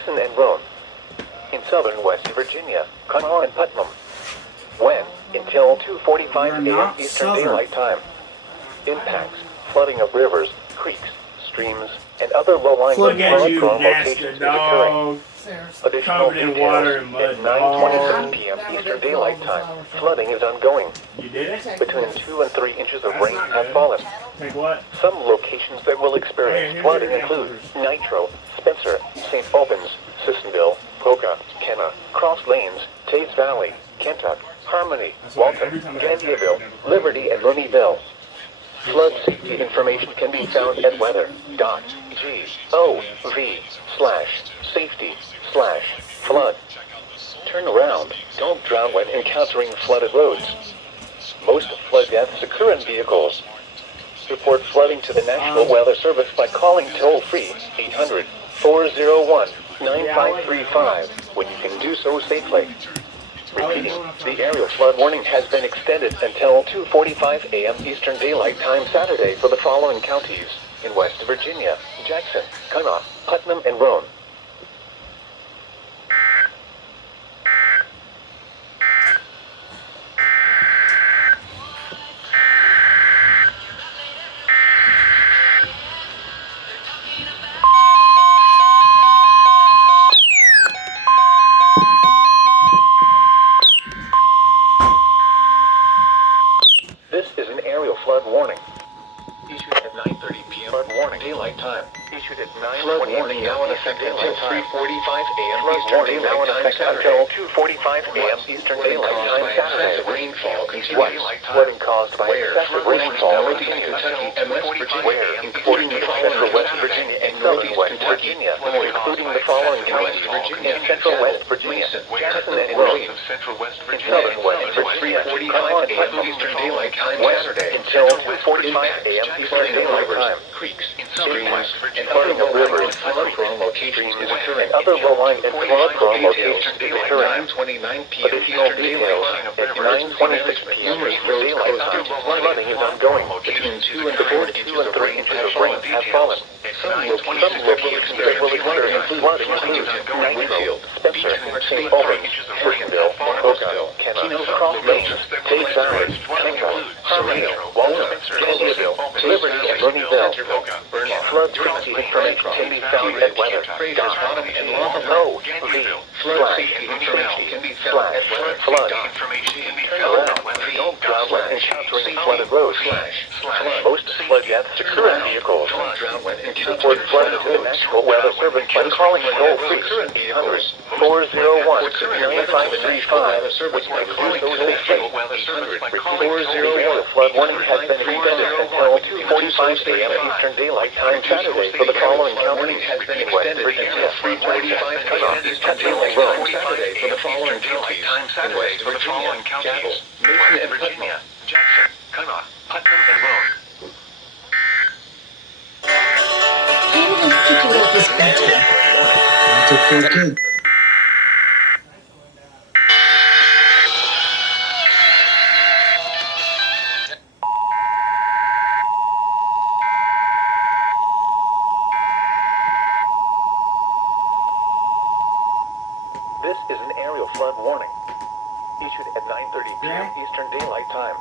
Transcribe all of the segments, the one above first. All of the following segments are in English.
Jackson and Roan. In southern West Virginia, Kanawha and Putnam. When? Until 2:45 a.m. Eastern Daylight Time. Impacts: flooding of rivers, creeks, streams, and other low-lying flood-prone locations is occurring. Additional details at 9:26 p.m. Eastern Daylight Time. Flooding is ongoing. Between 2 and 3 inches of rain have fallen. Some locations that will experience flooding include Nitro, Spencer, St. Albans, Sissonville, Poca, Kenna, Cross Lanes, Taze Valley, Kentuck, Harmony, Walton, Gandiaville, Liberty, and Looneyville. Flood safety information can be found at weather.gov/safety/flood. Turn around. Don't drown when encountering flooded roads. Most flood deaths occur in vehicles. Report flooding to the National Weather Service by calling toll-free 800-401-9535 when you can do so safely. Repeating, the aerial flood warning has been extended until 2:45 a.m. Eastern Daylight Time Saturday for the following counties in West Virginia: Jackson, Kanawha, Putnam, and Roan. This is an aerial flood warning. Issued at 9:30 p.m. Flood warning daylight time. Issued at 9:20 warning now in effect until 3:45 a.m. Eastern Daylight Time Saturday. 2:45 a.m. Eastern Daylight Time Saturday. Rainfall continues. Flooding caused by excessive rainfall in Kentucky and West Virginia, including the central West Virginia and southern West Virginia, including the following counties in central West Virginia: Jackson and Roan. In southern West Virginia, 3:45 a.m. Eastern Daylight Time Saturday until 2:45 a.m. Eastern Daylight Time. Creeks, streams, and flooding of rivers, flood-prone locations is occurring. Other low-lying and flood-prone locations is occurring. Additional details at 9:26 p.m. Eastern Daylight Time. Flooding is ongoing. Between 2 and 3 inches of rain have fallen. Some locations that will experience flooding include Nitro, Spencer, St. Albans, Sissonville, Poca, Kenna, Cross Lanes, Taze Valley, Kentucky, Harmony, Walton, Gandiaville, Liberty, and Looneyville. Flood safety information can be found at weather.gov/flood. Turn around. Don't drown when encountering flooded roads. Most flood deaths occur in vehicles. Report flooding to the National Weather Service by calling toll-free 800-401-9535 which may close those safely. 401 flood warning has been extended until 2:45 a.m. Eastern Daylight Time Saturday for the following counties in West Virginia: 3:45 a.m. Eastern Daylight Time Saturday for the following counties in West Virginia: Jackson, Mason, and Virginia, Jackson, Kanawha, Putnam, and Roan. Good. This is an aerial flood warning. Issued at 9:30 p.m. Eastern Daylight Time.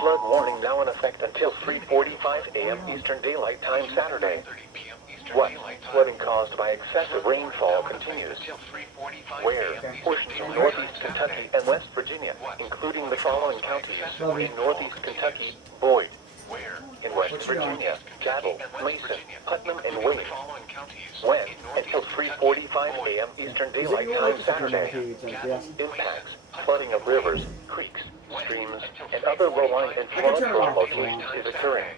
Flood warning now in effect until 3:45 a.m. Eastern Daylight Time Saturday. What? Flooding caused by excessive rainfall continues. Where? Portions of northeast Kentucky and West Virginia, including the following counties in northeast Kentucky: Boyd. In West Virginia: Cattle, Mason, Putnam, and Wayne. When? Until 3:45 a.m. Eastern Daylight Time Saturday. Impacts: flooding of rivers, creeks, streams, and other low-lying and flood-prone locations is occurring.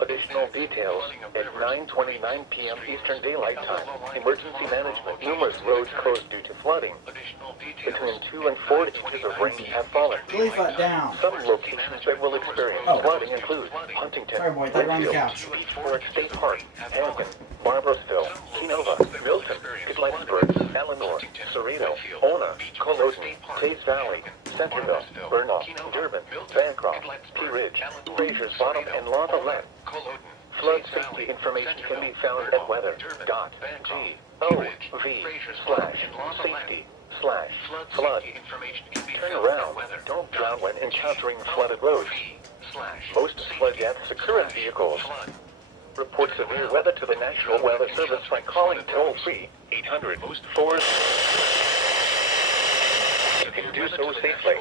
Additional details at 9:29 p.m. Eastern Daylight Time. Emergency management. Numerous roads closed due to flooding. Between 2 and 4 inches of rain have fallen. Leave that down. Some locations that will experience flooding include Huntington, Winfield, Forest State Park, Hampton, Barbarossville, Kenova, Milton, Gillespie, Eleanor, Cerrito, Ona, Culloden, Taze Valley, Centerville, Bernal, Durbin, Bancroft, Pea Ridge, Fraser's Bottom, and La Valette. Flood safety information can be found at weather.gov/safety/flood. Turn around. Don't drown when encountering flooded roads. Most flood deaths occur in vehicles. Report severe weather to the National Weather Service by calling toll-free 800-4. You can do so safely.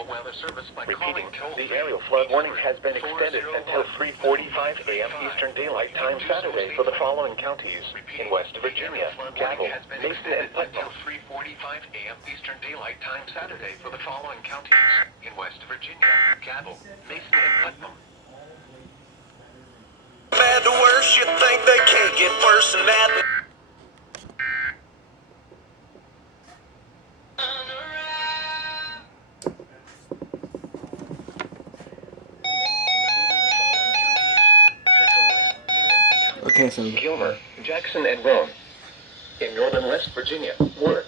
Repeating, the aerial flood warning has been extended until 3:45 a.m. Eastern Daylight Time Saturday for the following counties in West Virginia, Cabell, Mason, and Putnam. 3:45 a.m. Eastern Daylight Time Saturday for the following counties in West Virginia, Cabell, Mason, and Putnam. Bad to worse, you think they can't get worse than that? Okay, so Gilmer, Jackson, and Rome. In northern West Virginia, Wirt,